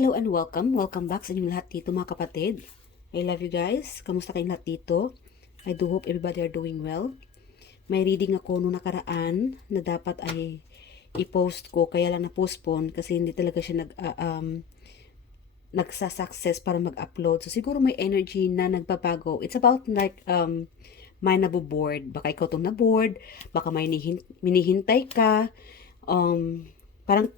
hello and welcome. Welcome back sa inyong lahat dito mga kapatid. I love you guys. Kamusta kayong lahat dito? I do hope everybody are doing well. May reading ako nung nakaraan na dapat ay i-post ko. Kaya lang na-postpone kasi hindi talaga siya nagsa-success para mag-upload. So siguro may energy na nagbabago. It's about like may naboboard. Baka ikaw tong naboard. Baka may minihintay ka. Parang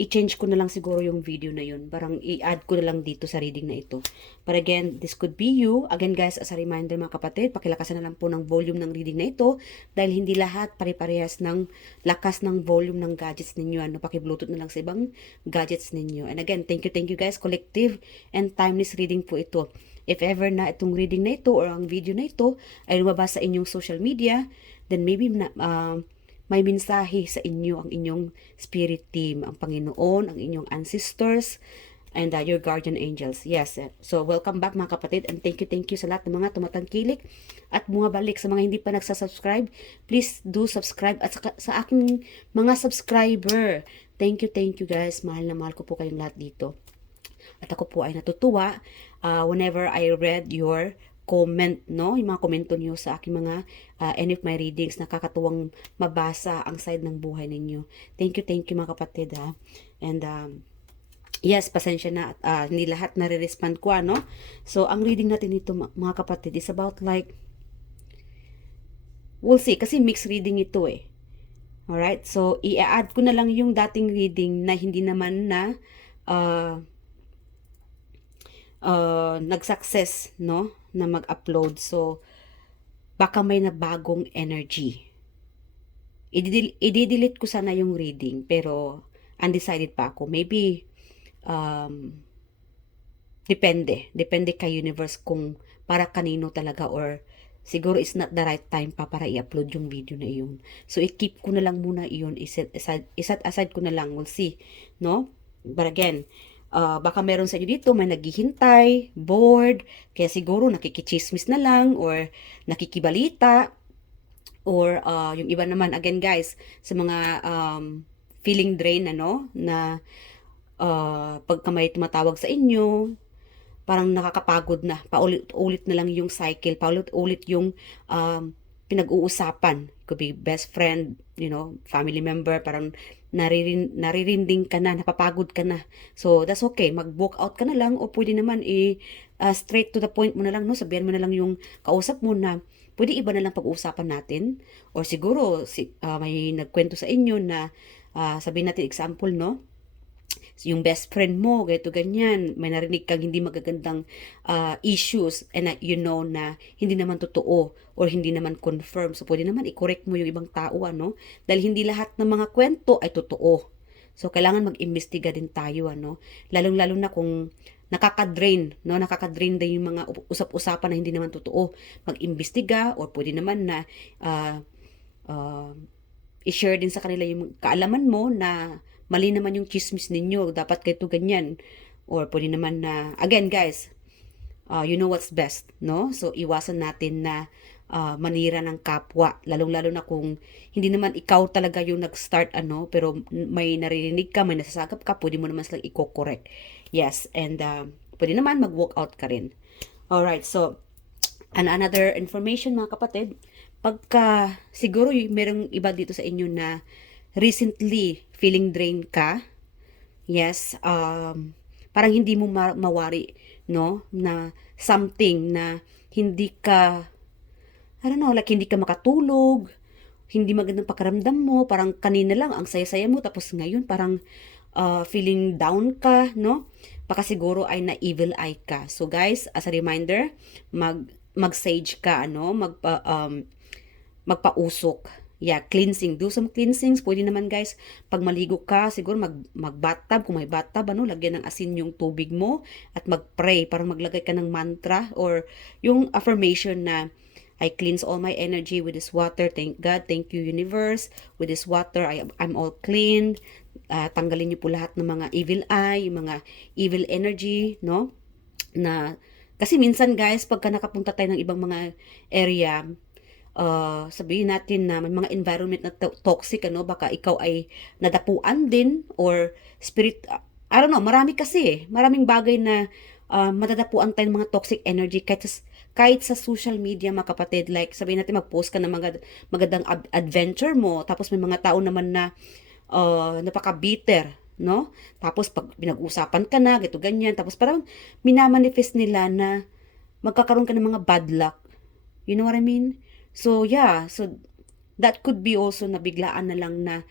i-change ko na lang siguro yung video na yun. Parang i-add ko na lang dito sa reading na ito. But again, this could be you. Again guys, as a reminder mga kapatid, pakilakasan na lang po ng volume ng reading na ito dahil hindi lahat pare-parehas ng lakas ng volume ng gadgets ninyo. Paki-bluetooth na lang sa ibang gadgets ninyo. And again, thank you guys. Collective and timeless reading po ito. If ever na itong reading na ito or ang video na ito ay lumabas sa inyong social media, then maybe may mensahe sa inyo ang inyong spirit team, ang Panginoon, ang inyong ancestors, and your guardian angels. Yes. So, welcome back mga kapatid and thank you sa lahat ng mga tumatangkilik at bumabalik sa mga hindi pa nagsasubscribe. Please do subscribe at sa aking mga subscriber. Thank you guys. Mahal na mahal ko po kayong lahat dito. At ako po ay natutuwa whenever I read your comment, no? Yung mga komento niyo sa aking mga any of my readings, nakakatuwang mabasa ang side ng buhay ninyo. Thank you mga kapatid ha. And yes, pasensya na hindi lahat nare-respond ko ano. So ang reading natin dito mga kapatid is about like we'll see kasi mixed reading ito eh. Alright, so i-add ko na lang yung dating reading na hindi naman na nag-success, no? Na mag-upload. So, baka may nabagong energy. I-delete ko sana yung reading, pero undecided pa ako. Maybe, depende. Depende kay universe kung para kanino talaga or siguro it's not the right time pa para i-upload yung video na iyon. So, i-keep ko na lang muna iyon. Iset aside ko na lang. We'll see. No? But again, baka meron sa inyo dito may naghihintay, bored, kaya siguro nakikichismis na lang or nakikibalita or yung iba naman again guys sa mga feeling drain ano na pagka may tumatawag sa inyo parang nakakapagod na paulit-ulit na lang yung cycle, paulit-ulit yung pinag-uusapan. Could be best friend, you know, family member, parang naririnding ka na, napapagod ka na. So, that's okay. Mag-walk out ka na lang o pwede naman straight to the point mo na lang, no? Sabihan mo na lang yung kausap mo na pwede iba na lang pag-uusapan natin. Or siguro, may nagkwento sa inyo na sabihin natin example, no? Yung best friend mo, ganyan, may narinig kang hindi magagandang issues and you know na hindi naman totoo or hindi naman confirm. So, pwede naman i-correct mo yung ibang tao, ano? Dahil hindi lahat ng mga kwento ay totoo. So, kailangan mag-imbestiga din tayo, ano? Lalong-lalo na kung nakaka-drain, no? Nakaka-drain din yung mga usap-usapan na hindi naman totoo. Mag-imbestiga or pwede naman na i-share din sa kanila yung kaalaman mo na mali naman yung chismis ninyo, dapat kayo ganyan. Or pwede naman na, again guys, you know what's best, no? So, iwasan natin na manira ng kapwa, lalong-lalo na kung hindi naman ikaw talaga yung nag-start, ano, pero may naririnig ka, may nasasagap ka, pwede mo naman silang i-correct. Yes, and pwede naman mag-walk out ka rin. Alright, so, another information mga kapatid, pagka siguro merong iba dito sa inyo na recently feeling drained ka, yes, parang hindi mo mawari, no, na something na hindi ka, I don't know, like hindi ka makatulog, hindi magandang pakiramdam mo, parang kanina lang ang saya-saya mo, tapos ngayon parang feeling down ka, no, baka siguro ay na evil eye ka. So guys, as a reminder, mag-sage ka, ano, magpausok. Yeah, cleansing. Do some cleansings. Pwede naman guys, pag maligo ka, siguro mag-bathtub. Kung may bathtub, ano, lagyan ng asin yung tubig mo at mag-pray. Parang maglagay ka ng mantra or yung affirmation na I cleanse all my energy with this water. Thank God. Thank you, universe. With this water, I'm all clean. Tanggalin niyo po lahat ng mga evil eye, yung mga evil energy, no? Na, kasi minsan guys, pagka nakapunta tayo ng ibang mga area, sabihin natin na may mga environment na toxic, ano, baka ikaw ay nadapuan din or spirit I don't know, marami kasi eh. Maraming bagay na matadapuan tayo ng mga toxic energy kahit sa social media mga kapatid. Like sabihin natin mag-post ka ng mga magandang adventure mo, tapos may mga tao naman na napaka-bitter, no? Tapos pag pinag-usapan ka na, gito ganyan, tapos parang minamanifest nila na magkakaroon ka ng mga bad luck. You know what I mean? So yeah, so that could be also na biglaan na lang na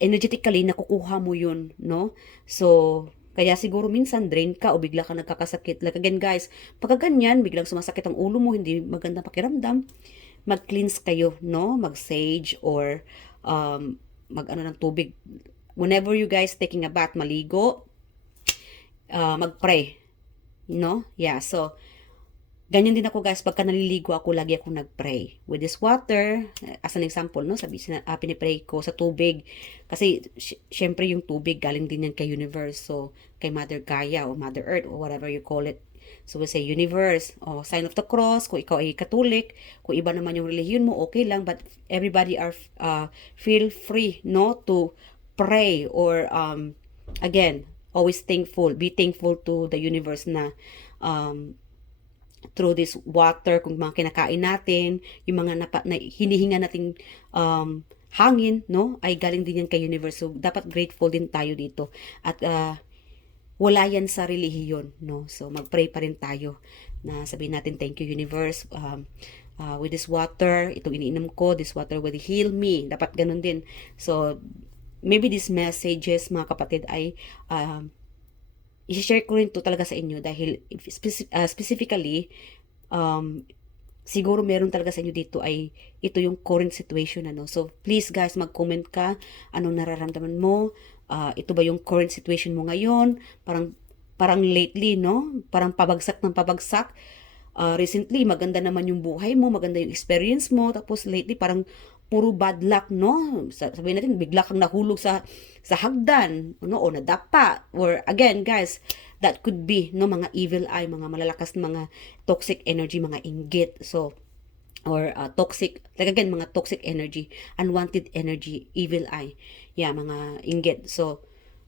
energetically nakukuha mo yun, no? So, kaya siguro minsan drain ka o bigla ka nagkakasakit. Like again guys, pagka ganyan, biglang sumasakit ang ulo mo, hindi maganda pakiramdam, mag-cleanse kayo, no? Mag-sage or mag-ano ng tubig. Whenever you guys taking a bath, maligo, mag-pray. No? Yeah, so, ganyan din ako guys, pagka naliligo ako, lagi ako nag-pray. With this water, as an example, no, pinipray ko sa tubig. Kasi, syempre yung tubig, galing din yan kay universe. So, kay Mother Gaia o Mother Earth or whatever you call it. So, we say universe, o sign of the cross, kung ikaw ay Catholic, kung iba naman yung relihiyon mo, okay lang. But, everybody are, feel free, no, to pray or, again, always thankful. Be thankful to the universe na, through this water, kung mga kinakain natin, yung mga na hinihinga nating hangin, no, ay galing din yan kay universe. So, dapat grateful din tayo dito. At wala yan sa relihiyon, no. So, mag-pray pa rin tayo na sabihin natin, thank you universe, with this water, itong iniinom ko, this water will heal me. Dapat ganun din. So, maybe these messages, mga kapatid, ay i-share ko rin to talaga sa inyo dahil specifically, siguro meron talaga sa inyo dito ay ito yung current situation, ano. So, please guys, mag-comment ka, anong nararamdaman mo, ito ba yung current situation mo ngayon, parang lately, no, parang pabagsak ng pabagsak, recently, maganda naman yung buhay mo, maganda yung experience mo, tapos lately, parang puro bad luck, no? Sabihin natin, bigla kang nahulog sa hagdan, no? O nadapa. Or again, guys, that could be, no, mga evil eye, mga malalakas na mga toxic energy, mga inggit. So, or toxic, like again, mga toxic energy, unwanted energy, evil eye. Yeah, mga inggit. So,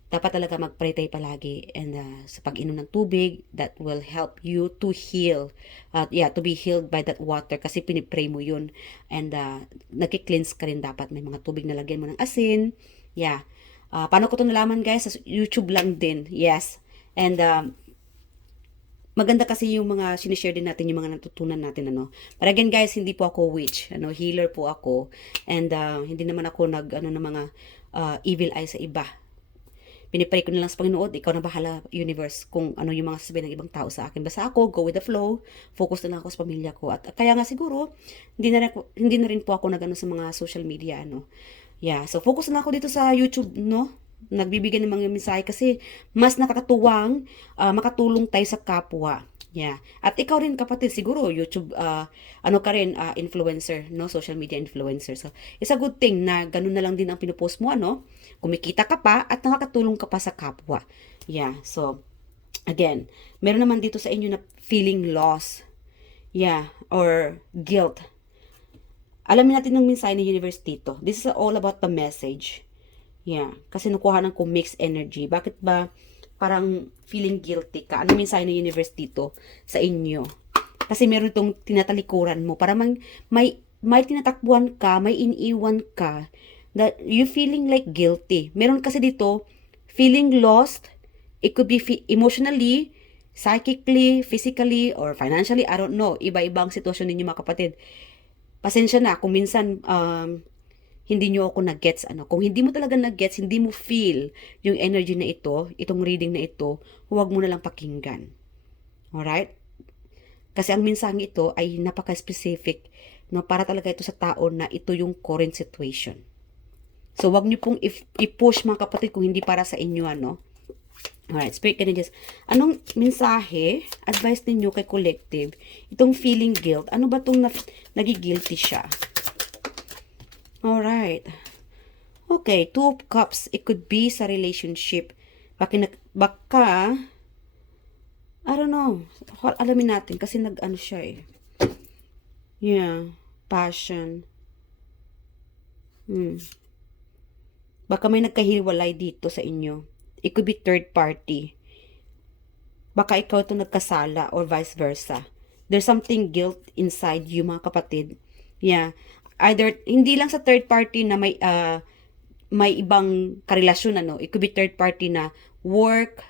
dapat talaga mag-pray tayo palagi and sa pag-inom ng tubig, that will help you to heal. To be healed by that water kasi pinipray mo yun. And nagki-cleanse ka rin dapat. May mga tubig na lagyan mo ng asin. Yeah. Paano ko ito nalaman guys? Sa YouTube lang din. Yes. And maganda kasi yung mga sinishare din natin, yung mga natutunan natin, ano. But again guys, hindi po ako witch, ano, healer po ako. And hindi naman ako ng mga evil eye sa iba. Pinipray ko na lang sa Panginoon, ikaw na bahala, universe, kung ano yung mga sasabihin ng ibang tao sa akin. Basta ako, go with the flow, focus na lang ako sa pamilya ko. At kaya nga siguro, hindi na rin po ako nagano sa mga social media, ano. Yeah, so focus na ako dito sa YouTube, no? Nagbibigay ng mga mensahe kasi mas nakakatuwang makatulong tayo sa kapwa. Yeah. At ikaw rin kapatid, siguro YouTube, ano ka rin, influencer, no? Social media influencer. So, it's a good thing na ganun na lang din ang pinupost mo, ano? Kumikita ka pa at nakakatulong ka pa sa kapwa. Yeah. So, again, meron naman dito sa inyo na feeling loss. Yeah. Or guilt. Alamin natin ng mensahe ni universe dito. This is all about the message. Yeah. Kasi nakuhanan ko mixed energy. Bakit ba parang feeling guilty ka? Ano mensahe ng universe dito sa inyo? Kasi meron itong tinatalikuran mo. Para may tinatakbuhan ka, may iniiwan ka, that you feeling like guilty. Meron kasi dito, feeling lost. It could be emotionally, psychically, physically, or financially. I don't know. Iba-ibang sitwasyon ninyo mga kapatid. Pasensya na kung minsan hindi nyo ako nag-gets, ano. Kung hindi mo talaga nag-gets, hindi mo feel yung energy na ito, itong reading na ito, huwag mo na lang pakinggan. Alright? Kasi ang mensaheng ito ay napaka-specific, no, para talaga ito sa tao na ito yung current situation. So, wag nyo pong i-push mga kapatid kung hindi para sa inyo, ano. Alright, Spirit Guardians. Anong mensahe, advice ninyo kay collective, itong feeling guilt, ano ba itong nagigilty siya? Alright. Okay, 2 of Cups. It could be sa relationship. Baka, I don't know. Alamin natin kasi nag-ano siya eh. Yeah. Passion. Baka may nagkahiwalay dito sa inyo. It could be third party. Baka ikaw itong nagkasala or vice versa. There's something guilt inside you, mga kapatid. Yeah. Either, hindi lang sa third party na may ibang karelasyon, ano. It could be third party na work,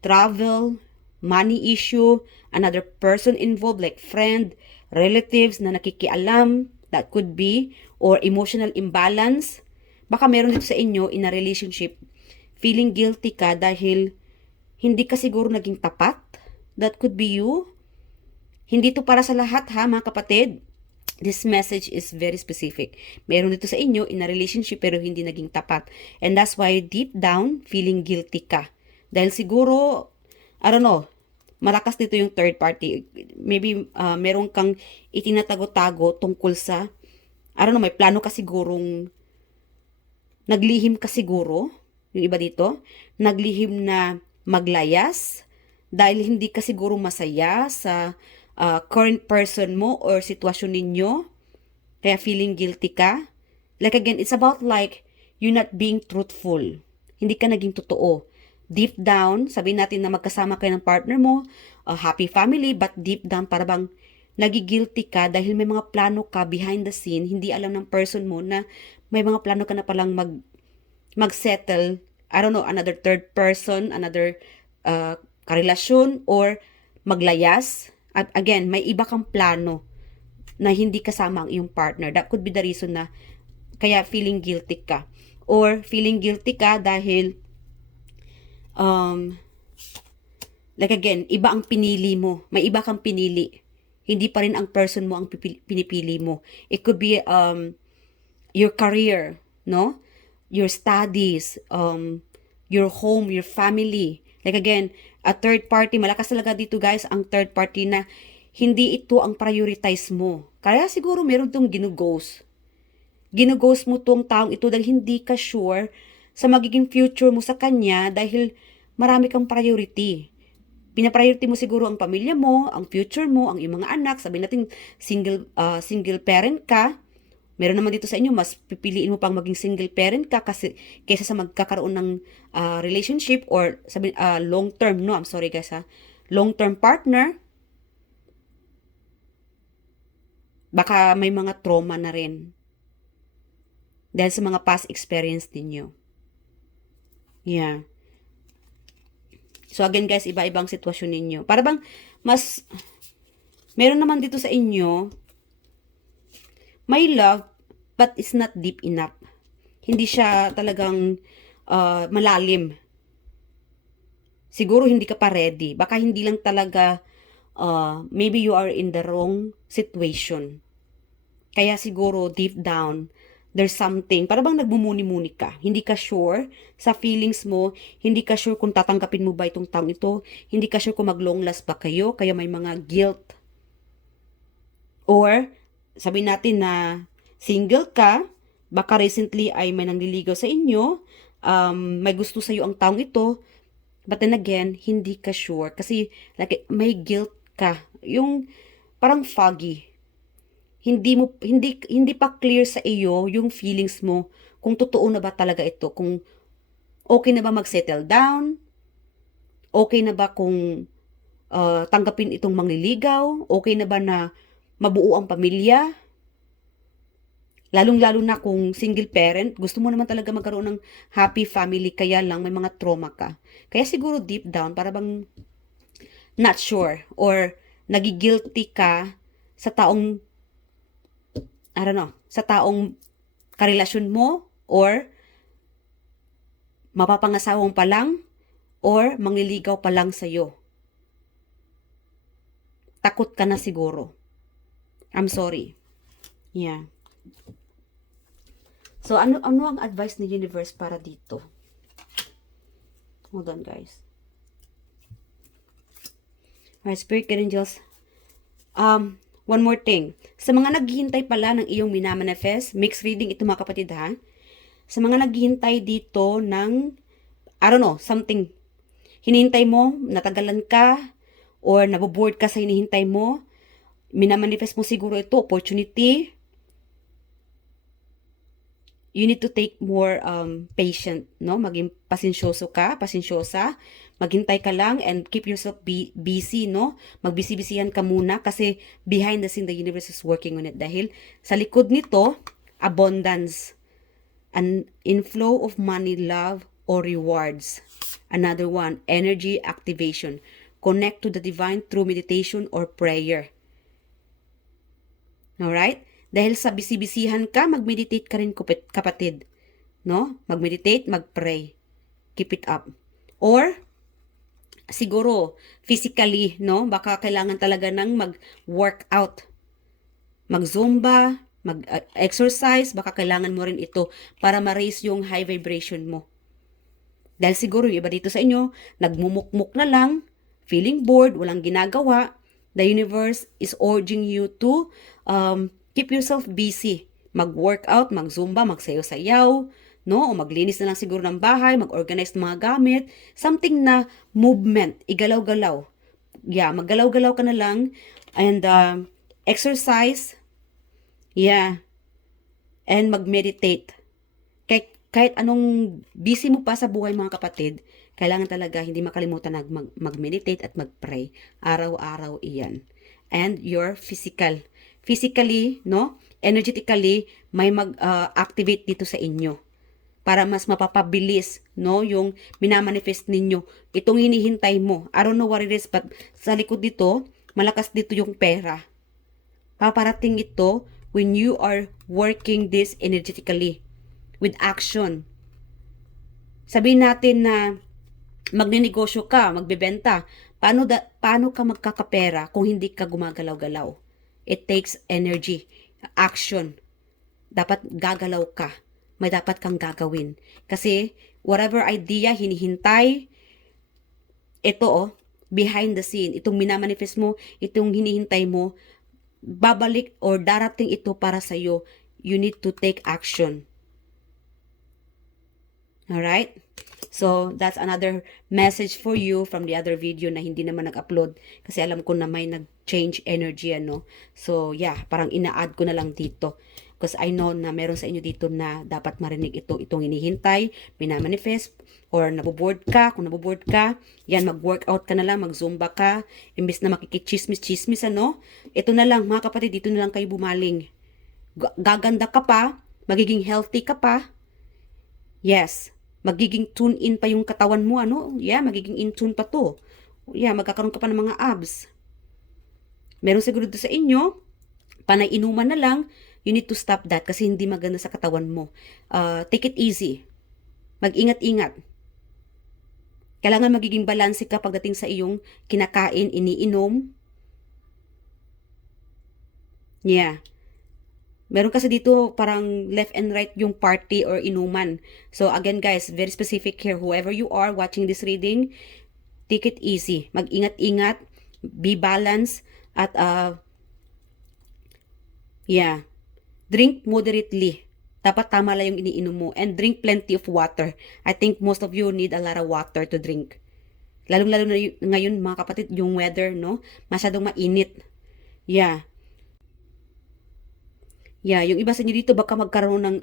travel, money issue, another person involved like friend, relatives na nakikialam, that could be, or emotional imbalance. Baka meron dito sa inyo in a relationship, feeling guilty ka dahil hindi ka siguro naging tapat. That could be you. Hindi to para sa lahat ha, mga kapatid. This message is very specific. Meron dito sa inyo in a relationship pero hindi naging tapat. And that's why deep down, feeling guilty ka. Dahil siguro, I don't know, malakas dito yung third party. Maybe meron kang itinatago-tago tungkol sa, I don't know, may plano ka sigurong, naglihim ka siguro, yung iba dito, naglihim na maglayas dahil hindi ka siguro masaya sa current person mo or sitwasyon ninyo, kaya feeling guilty ka. Like again, it's about like you're not being truthful. Hindi ka naging totoo. Deep down, sabihin natin na magkasama kayo ng partner mo, a happy family, but deep down para bang nagigilty ka dahil may mga plano ka behind the scene, hindi alam ng person mo na may mga plano ka na palang mag-settle, I don't know, another third person, another karelasyon, or maglayas. At again, may iba kang plano na hindi kasama ang iyong partner. That could be the reason na kaya feeling guilty ka. Or feeling guilty ka dahil like again, iba ang pinili mo. May iba kang pinili. Hindi pa rin ang person mo ang pinipili mo. It could be your career, no? Your studies, your home, your family. Like again, a third party, malakas talaga dito guys, ang third party na hindi ito ang prioritize mo. Kaya siguro meron tong ginughost. Ginughost mo tong taong ito dahil hindi ka sure sa magiging future mo sa kanya dahil marami kang priority. Pinapriority mo siguro ang pamilya mo, ang future mo, ang iyong mga anak. Sabihin natin, single parent ka. Meron naman dito sa inyo, mas pipiliin mo pang maging single parent ka kasi kaysa sa magkakaroon ng relationship or long term, no? I'm sorry guys ha. Long term partner. Baka may mga trauma na rin. Dahil sa mga past experience ninyo. Yeah. So again guys, iba-ibang sitwasyon ninyo. Para bang mas meron naman dito sa inyo may love but it's not deep enough. Hindi siya talagang malalim. Siguro hindi ka pa ready. Baka hindi lang talaga maybe you are in the wrong situation. Kaya siguro deep down there's something, para bang nagmumuni-muni ka. Hindi ka sure sa feelings mo, hindi ka sure kung tatanggapin mo ba itong taong ito, hindi ka sure kung mag-long last ba kayo, kaya may mga guilt. Or, sabihin natin na single ka, baka recently ay may nangliligaw sa inyo, may gusto sa'yo ang taong ito, but then again, hindi ka sure. Kasi like, may guilt ka. Yung parang foggy. Hindi pa clear sa iyo yung feelings mo kung totoo na ba talaga ito, kung okay na ba mag-settle down, okay na ba kung tanggapin itong mangliligaw, okay na ba na mabuo ang pamilya, lalong-lalo na kung single parent, gusto mo naman talaga magkaroon ng happy family, kaya lang may mga trauma ka. Kaya siguro deep down, para bang not sure, or nagigilty ka sa taong I don't know, sa taong karelasyon mo, or mapapangasawang pa lang, or mangliligaw pa lang sa'yo. Takot ka na siguro. I'm sorry. Yeah. So, ano ang advice ni universe para dito? Hold on, guys. Alright, Spirit Guide Angels. One more thing. Sa mga naghihintay pala ng iyong minamanifest, mixed reading ito mga kapatid ha. Sa mga naghihintay dito ng, I don't know, something. Hinihintay mo, natagalan ka, or naboboard ka sa hinihintay mo, minamanifest mo siguro ito, opportunity. you need to take more patient, no? Maging pasensyoso ka, pasensyosa. Maghintay ka lang and keep yourself busy, no? Magbisi-bisihan ka muna kasi behind the scene, the universe is working on it. Dahil sa likod nito, abundance, an inflow of money, love, or rewards. Another one, energy activation. Connect to the divine through meditation or prayer. Alright? Dahil sa bisibisihan ka, mag-meditate ka rin, kapatid. No? Mag-meditate, mag-pray. Keep it up. Or, siguro, physically, no? Baka kailangan talaga ng mag-workout. Mag-zumba, mag-exercise, baka kailangan mo rin ito para ma-raise yung high vibration mo. Dahil siguro yung iba dito sa inyo, nagmumukmuk na lang, feeling bored, walang ginagawa. The universe is urging you to keep yourself busy. Mag-workout, mag-zumba, magsayaw-sayaw, no? O maglinis na lang siguro ng bahay, mag-organize ng mga gamit. Something na movement, igalaw-galaw. Yeah, maggalaw-galaw ka na lang. And exercise. Yeah. And mag-meditate. Kahit anong busy mo pa sa buhay, mga kapatid, kailangan talaga hindi makalimutan na mag-meditate at mag-pray. Araw-araw iyan. And your physically, no? Energetically, may mag-activate dito sa inyo para mas mapapabilis, no? Yung minamanifest ninyo. Itong hinihintay mo. I don't know what it is, but sa likod dito, malakas dito yung pera. Paparating ito when you are working this energetically with action. Sabihin natin na magnenegosyo ka, magbebenta. Paano ka magkakapera kung hindi ka gumagalaw-galaw? It takes energy, action. Dapat gagalaw ka. May dapat kang gagawin. Kasi whatever idea hinihintay, ito behind the scene, itong minamanifest mo, itong hinihintay mo, babalik or darating ito para sa'yo. You need to take action. Alright? So, that's another message for you from the other video na hindi naman nag-upload. Kasi alam ko na may nag-change energy, ano. So, yeah, parang ina-add ko na lang dito. Because I know na meron sa inyo dito na dapat marinig itong hinihintay, minamanifest, or naboboard ka. Kung naboboard ka, yan, mag-workout ka na lang, mag-zumba ka. Imbis na makikichismis-chismis, ano. Ito na lang, mga kapatid, dito na lang kayo bumaling. Gaganda ka pa, magiging healthy ka pa. Yes, magiging tune-in pa yung katawan mo, ano? Yeah, magiging in-tune pa to. Yeah, magkakaroon ka pa ng mga abs. Meron siguro dito sa inyo, panay inuman na lang, you need to stop that kasi hindi maganda sa katawan mo. Take it easy. Mag-ingat-ingat. Kailangan magiging balanse ka pagdating sa iyong kinakain, iniinom. Yeah. Meron kasi dito parang left and right yung party or inuman. So again guys, very specific here. Whoever you are watching this reading, take it easy. Mag-ingat-ingat, be balanced, at yeah, drink moderately. Dapat tama lang yung iniinom mo. And drink plenty of water. I think most of you need a lot of water to drink. Lalong-lalo na ngayon mga kapatid, yung weather, no? Masyadong mainit. Yeah. Yeah, yung iba sa inyo dito baka magkaroon ng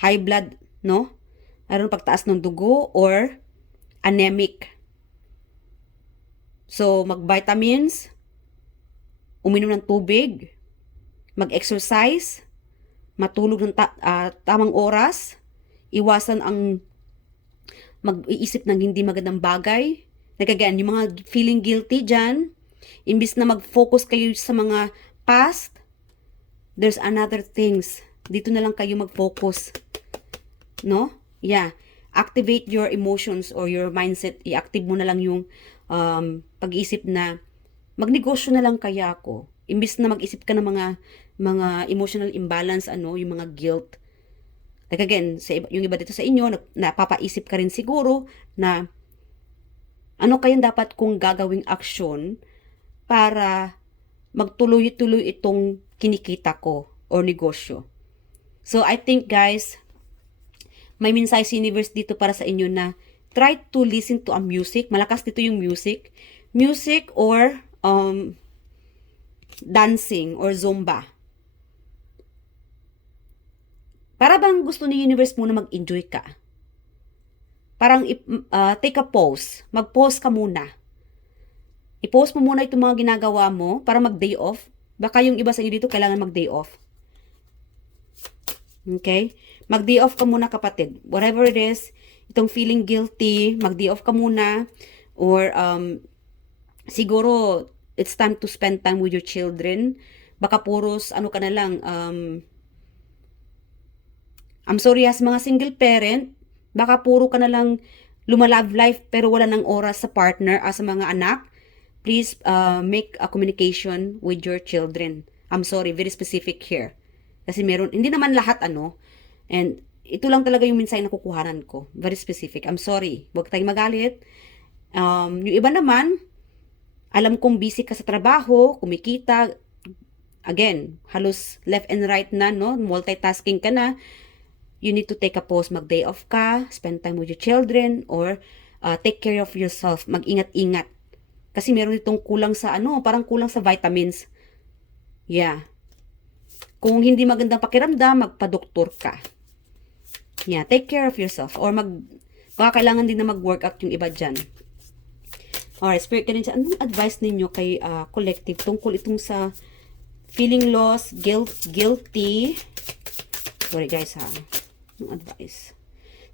high blood, no? Mayroon pagtaas ng dugo or anemic. So, mag-vitamins, uminom ng tubig, mag-exercise, matulog ng tamang oras, iwasan ang mag-iisip ng hindi magandang bagay. Like again, yung mga feeling guilty dyan, imbis na mag-focus kayo sa mga past, there's another things. Dito na lang kayo mag-focus. No? Yeah. Activate your emotions or your mindset. I-active mo na lang yung pag-iisip na magnegosyo na lang kaya ako. Imbis na mag-isip ka ng mga emotional imbalance, ano, yung mga guilt. Like again, yung iba dito sa inyo, napapaisip ka rin siguro na ano kayang dapat kong gagawing aksyon para magtuloy-tuloy itong kinikita ko or negosyo. So, I think guys, may mensahe si universe dito para sa inyo na try to listen to a music. Malakas dito yung music. Music or dancing or zumba. Para bang gusto ni universe mo na mag-enjoy ka. Parang take a pause. Mag-pause ka muna. I-pause mo muna itong mga ginagawa mo para mag-day off. Baka yung iba sa inyo dito kailangan mag-day off. Okay? Mag-day off ka muna, kapatid. Whatever it is, itong feeling guilty, mag-day off ka muna. Or siguro it's time to spend time with your children. Baka puros ano ka na lang, I'm sorry as mga single parent, baka puro ka na lang lumalove life pero wala ng oras sa partner as sa mga anak. Please make a communication with your children. I'm sorry, very specific here. Kasi meron, hindi naman lahat ano. And ito lang talaga yung mensahe na kukuhanan ko. Very specific. I'm sorry. Huwag tayong magalit. Yung iba naman, alam kong busy ka sa trabaho, kumikita. Again, halos left and right na, no? Multitasking ka na. You need to take a pause, mag-day off ka, spend time with your children, or take care of yourself, mag-ingat-ingat. Kasi meron itong kulang sa ano, parang kulang sa vitamins. Yeah. Kung hindi magandang pakiramdam, magpa-doktor ka. Yeah, take care of yourself. Or baka kailangan din na mag-workout yung iba dyan. Alright, Spirit Guardians, anong advice ninyo kay collective tungkol itong sa feeling lost, guilty? Sorry guys ha. Advice.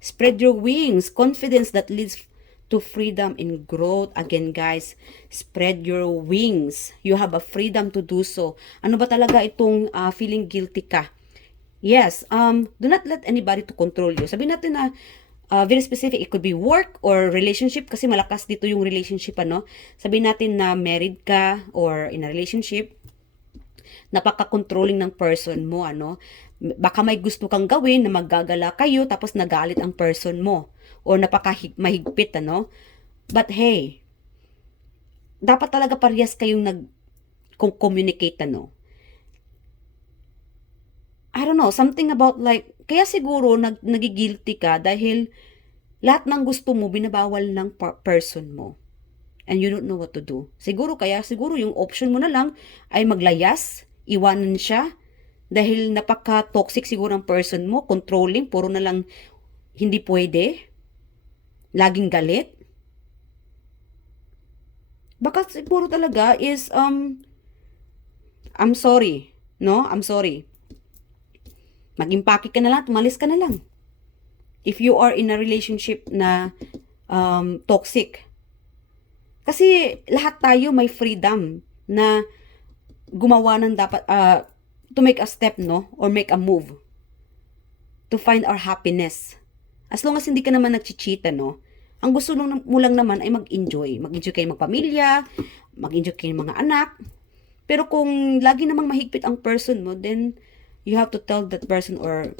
Spread your wings. Confidence that leads to freedom and growth. Again, guys, spread your wings. You have a freedom to do so. Ano ba talaga itong feeling guilty ka? Yes, do not let anybody to control you. Sabihin natin na very specific. It could be work or relationship kasi malakas dito yung relationship, ano? Sabihin natin na married ka or in a relationship, napaka-controlling ng person mo, ano? Baka may gusto kang gawin na maggagala kayo tapos nagalit ang person mo o mahigpit, ano? But hey, dapat talaga parehas kayong nag-communicate, ano? I don't know, something about like, kaya siguro nagigilty ka dahil lahat ng gusto mo binabawal ng person mo. And you don't know what to do. Siguro yung option mo na lang ay maglayas, iwanan siya, dahil napaka-toxic siguro ng person mo, controlling, puro na lang hindi pwede, laging galit. Baka siguro talaga is, I'm sorry, no? I'm sorry. Mag-impake ka na lang, tumalis ka na lang. If you are in a relationship na toxic. Kasi lahat tayo may freedom na gumawa ng dapat, to make a step, no? Or make a move to find our happiness. As long as hindi ka naman nagchichita, no? Ang gusto mo lang naman ay mag-enjoy. Mag-enjoy kayo magpamilya, mag-enjoy kayo mga anak. Pero kung lagi namang mahigpit ang person mo, then you have to tell that person or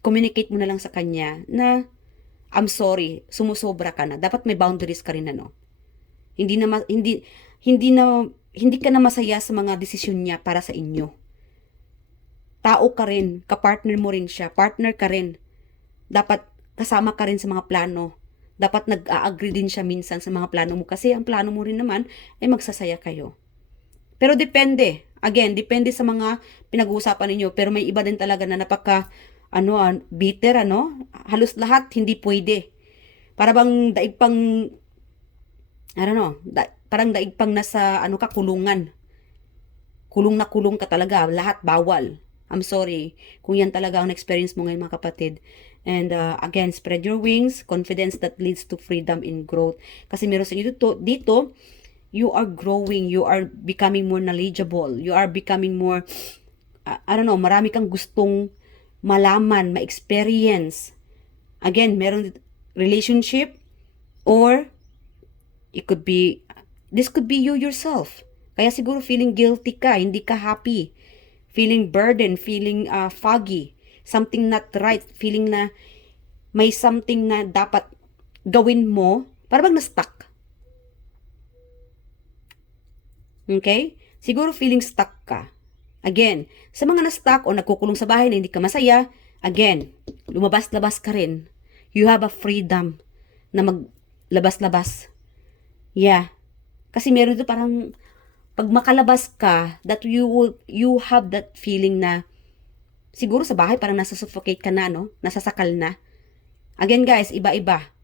communicate mo na lang sa kanya na I'm sorry, sumusobra ka na. Dapat may boundaries ka rin, ano? Hindi ka na masaya sa mga desisyon niya para sa inyo. Tao ka rin, kapartner mo rin siya, partner ka rin. Dapat kasama ka rin sa mga plano. Dapat nag-a-agree din siya minsan sa mga plano mo kasi ang plano mo rin naman ay magsasaya kayo. Pero depende. Again, depende sa mga pinag-uusapan ninyo. Pero may iba din talaga na bitter, ano? Halos lahat hindi pwede. Para bang daig pang, I don't know, parang daig pang nasa, kulungan. Kulong na kulong ka talaga. Lahat bawal. I'm sorry kung yan talaga ang experience mo ngayon, mga kapatid. And again, spread your wings, confidence that leads to freedom and growth. Kasi meron sa inyo dito, you are growing, you are becoming more knowledgeable, you are becoming more, marami kang gustong malaman, ma-experience. Again, meron relationship or this could be you yourself. Kaya siguro feeling guilty ka, hindi ka happy. Feeling burdened, feeling foggy, something not right, feeling na may something na dapat gawin mo, para bang na-stuck. Okay? Siguro feeling stuck ka. Again, sa mga na-stuck o nagkukulong sa bahay na hindi ka masaya, again, lumabas-labas ka rin. You have a freedom na maglabas-labas. Yeah. Kasi meron dito parang pag makalabas ka, that you have that feeling na Siguro sa bahay parang nasa-suffocate ka na, no? Nasasakal na. Again guys, iba-iba.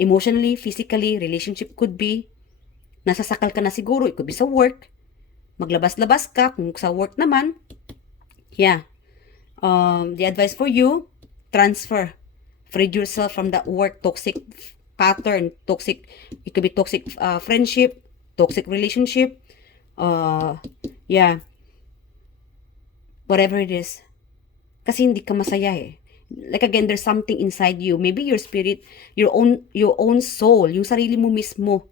Emotionally, physically, relationship could be. Nasasakal ka na siguro. It could be sa work. Maglabas-labas ka. Kung sa work naman, yeah. The advice for you, transfer. Free yourself from that work toxic pattern, toxic, it could be toxic friendship, toxic relationship, yeah, whatever it is. Kasi hindi ka masaya eh. Like again, there's something inside you. Maybe your spirit, your own soul, yung sarili mo mismo.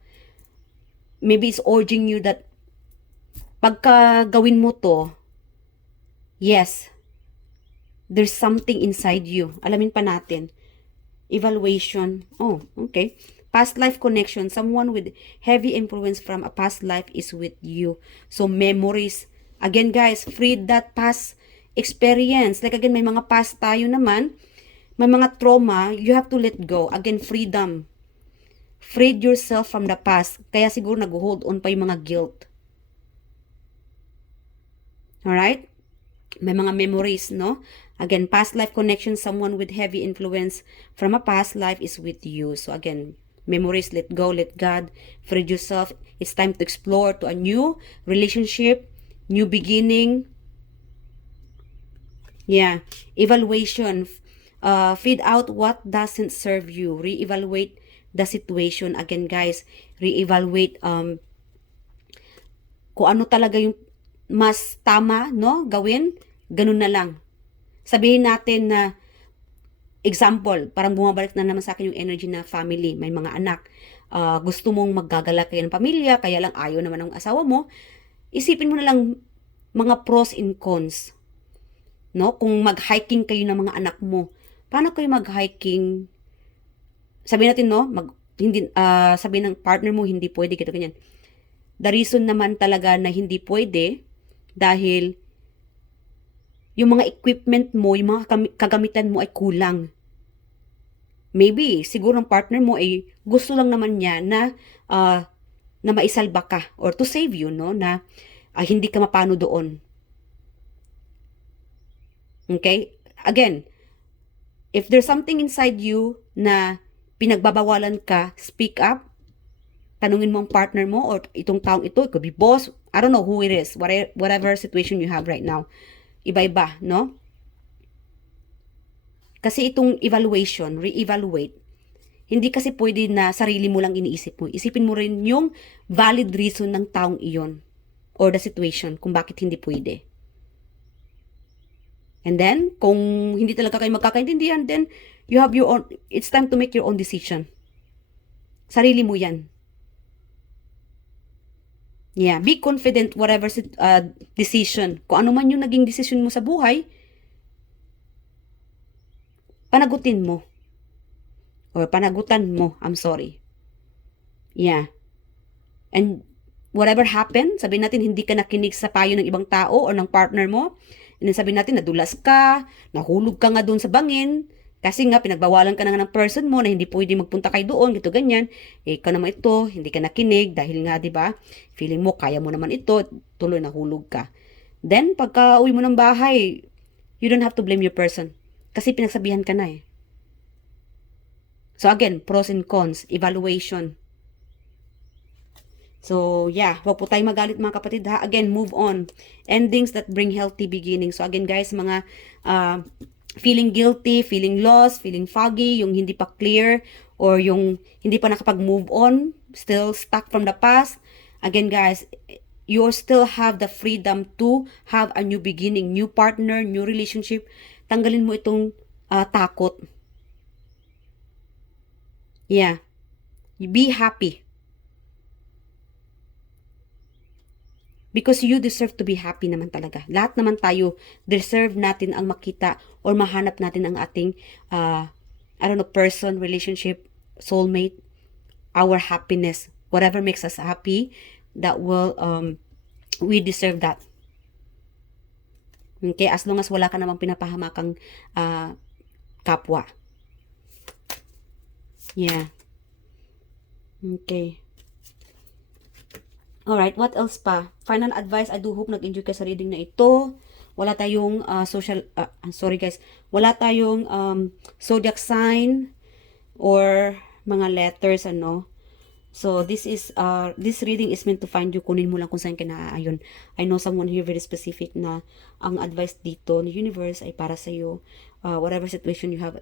Maybe it's urging you that pagka gawin mo to, yes, there's something inside you. Alamin pa natin. Evaluation. Oh, okay. Past life connection. Someone with heavy influence from a past life is with you. So, memories. Again, guys, free that past experience. Like again, may mga past tayo naman. May mga trauma. You have to let go. Again, freedom. Freed yourself from the past. Kaya siguro nag-hold on pa yung mga guilt. Alright? May mga memories, no? Again, past life connection, someone with heavy influence from a past life is with you. So again, memories, let go, let God, free yourself. It's time to explore to a new relationship, new beginning. Yeah, evaluation. Feed out what doesn't serve you. Reevaluate the situation. Again, guys, reevaluate kung ano talaga yung mas tama, no? Gawin, ganun na lang. Sabihin natin na, example, parang bumabalik na naman sa akin yung energy na family, may mga anak. Gusto mong maggagala kayo ng pamilya, kaya lang ayaw naman ng asawa mo. Isipin mo na lang mga pros and cons. No? Kung mag-hiking kayo ng mga anak mo, paano kayo mag-hiking? Sabihin natin, no? Sabihin ng partner mo, hindi pwede, gito, ganyan. The reason naman talaga na hindi pwede, dahil yung mga equipment mo, yung mga kagamitan mo ay kulang. Maybe, siguro ang partner mo ay gusto lang naman niya na maisalba ka or to save you, no? Na hindi ka mapano doon. Okay? Again, if there's something inside you na pinagbabawalan ka, speak up. Tanungin mo ang partner mo or itong taong ito, it could be boss, I don't know who it is, whatever situation you have right now. Iba-iba, no? Kasi itong evaluation, re-evaluate, hindi kasi pwede na sarili mo lang iniisip mo. Isipin mo rin yung valid reason ng taong iyon or the situation kung bakit hindi pwede. And then, kung hindi talaga kayo magkakaintindihan, then you have your own, it's time to make your own decision. Sarili mo yan. Yeah, be confident whatever decision. Kung ano man yung naging decision mo sa buhay, panagutin mo. Or panagutan mo, I'm sorry. Yeah. And whatever happened, sabihin natin hindi ka nakinig sa payo ng ibang tao or ng partner mo. And then sabihin natin nadulas ka, nahulog ka nga doon sa bangin, kasi nga pinagbawalan ka na nga ng person mo na hindi pwede magpunta kayo doon, gito ganyan. Ikaw naman ito, hindi ka nakinig dahil nga 'di ba? Feeling mo kaya mo naman ito, tuloy nahulog ka. Then pagka uwi mo ng bahay, you don't have to blame your person kasi pinagsabihan ka na eh. So again, pros and cons, evaluation. So, yeah, wag po tayong magalit mga kapatid ha. Again, move on. Endings that bring healthy beginnings. So, again guys, mga feeling guilty, feeling lost, feeling foggy, yung hindi pa clear, or yung hindi pa nakapag-move on, still stuck from the past. Again guys, you still have the freedom to have a new beginning, new partner, new relationship. Tanggalin mo itong takot. Yeah. Be happy. Because you deserve to be happy naman talaga. Lahat naman tayo, deserve natin ang makita or mahanap natin ang ating, person, relationship, soulmate, our happiness. Whatever makes us happy, that will, we deserve that. Okay? As long as wala ka namang pinapahamakang kapwa. Yeah. Okay. Alright, what else pa? Final advice, I do hope nag-enjoy ka sa reading na ito. wala tayong sorry guys, wala tayong zodiac sign or mga letters, ano. So, this reading is meant to find you. Kunin mo lang kung saan ka naaayon. I know someone here very specific na ang advice dito ni universe ay para sa iyo. Whatever situation you have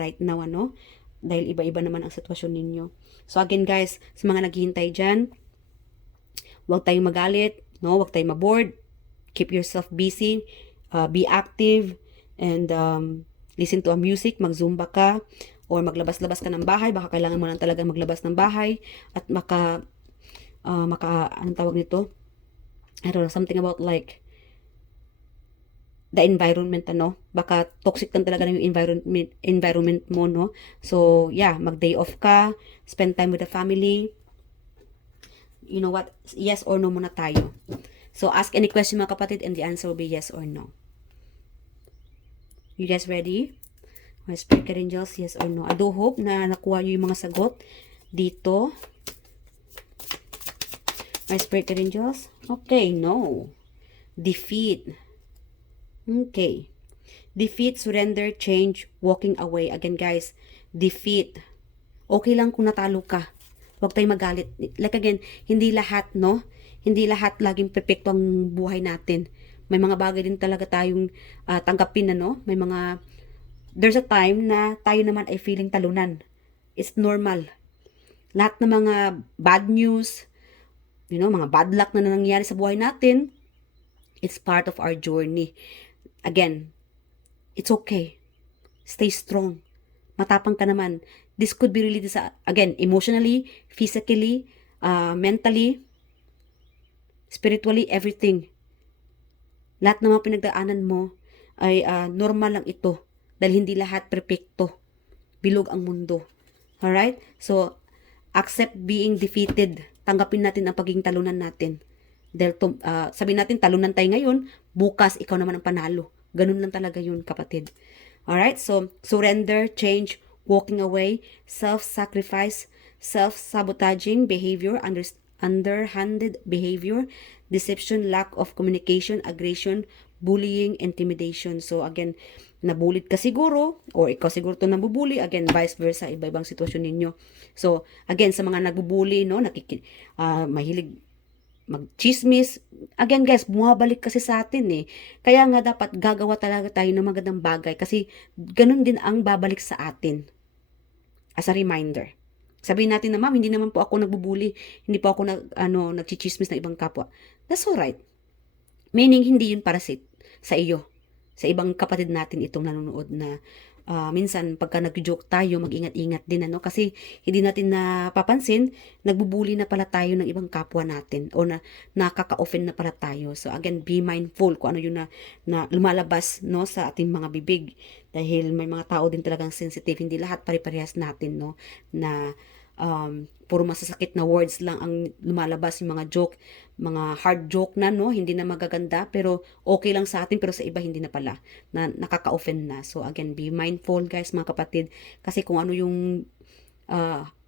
right now, ano. Dahil iba-iba naman ang sitwasyon ninyo. So, again guys, sa mga naghihintay dyan, huwag tayong magalit, no? Huwag tayong maboard. Keep yourself busy. Be active. And listen to a music. Mag-zumba ka. Or maglabas-labas ka ng bahay, baka kailangan mo lang talaga maglabas ng bahay at anong tawag nito? I don't know, something about like the environment, ano? Baka toxic lang talaga yung environment mo, no? So, yeah, mag-day off ka, spend time with the family. You know what? Yes or no muna tayo. So, ask any question mga kapatid and the answer will be yes or no. You guys ready? My spirit angels, yes or no? I do hope na nakuha nyo yung mga sagot dito. My spirit angels. Okay, no. Defeat. Okay. Defeat, surrender, change, walking away. Again, guys, defeat. Okay lang kung natalo ka. Huwag tayong magalit. Like again, hindi lahat, no? Hindi lahat laging perfecto ang buhay natin. May mga bagay din talaga tayong tanggapin, ano? There's a time na tayo naman ay feeling talunan. It's normal. Lahat ng mga bad news, mga bad luck na nangyayari sa buhay natin, it's part of our journey. Again, it's okay. Stay strong. Matapang ka naman. This could be related sa, again, emotionally, physically, mentally, spiritually, everything. Lahat ng mga pinagdaanan mo ay normal lang ito. Dahil hindi lahat perfecto. Bilog ang mundo. Alright? So, accept being defeated. Tanggapin natin ang pagiging talunan natin. Dahil sabihin natin, talunan tayo ngayon, bukas ikaw naman ang panalo. Ganun lang talaga yun, kapatid. Alright? So, surrender, change, walking away, self-sacrifice, self-sabotaging behavior, underhanded behavior, deception, lack of communication, aggression, bullying, intimidation. So, again, nabulit ka siguro, or ikaw siguro to nabubuli, again, vice versa, iba-ibang sitwasyon ninyo. So, again, sa mga nagbubuli, no, mahilig magchismis, again guys, bumabalik kasi sa atin eh. Kaya nga dapat gagawa talaga tayo ng magandang bagay kasi ganun din ang babalik sa atin. As a reminder. Sabihin natin na, ma'am, hindi naman po ako nagbubuli, hindi po ako nagchichismis ng ibang kapwa. That's alright. Meaning, hindi yun para sa iyo. Sa ibang kapatid natin itong nanonood na minsan pagka nag-joke tayo, mag-ingat-ingat din, ano? Kasi hindi natin napapansin, nagbubuli na pala tayo ng ibang kapwa natin o nakaka-offend na pala tayo. So again, be mindful kung ano yun na lumalabas, no, sa ating mga bibig. Dahil may mga tao din talagang sensitive, hindi lahat pare-parehas natin, no, na puro masasakit na words lang ang lumalabas, yung mga joke, mga hard joke na, no, hindi na magaganda, pero okay lang sa atin, pero sa iba hindi na pala, na nakaka-offend na. So again, be mindful guys, mga kapatid, kasi kung ano yung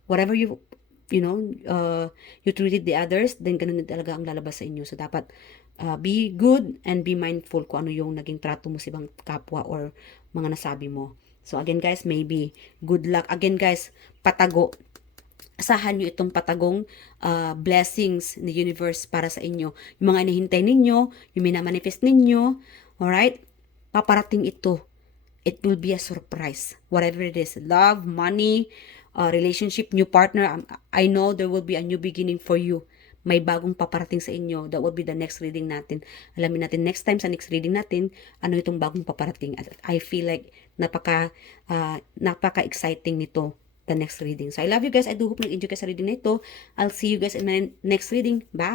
whatever you treated the others, then ganun din talaga ang lalabas sa inyo. So dapat be good and be mindful kung ano yung naging trato mo sa ibang kapwa or mga nasabi mo. So again guys, maybe good luck. Again guys, patago. Asahan nyo itong patagong blessings ni universe para sa inyo. Yung mga inihintay ninyo, yung minamanifest ninyo, alright? Paparating ito. It will be a surprise. Whatever it is. Love, money, relationship, new partner. I know there will be a new beginning for you. May bagong paparating sa inyo. That will be the next reading natin. Alamin natin next time sa next reading natin, ano itong bagong paparating. I feel like napaka-exciting nito, the next reading. So, I love you guys. I do hope nag-enjoy kayo sa reading na ito. I'll see you guys in my next reading. Bye!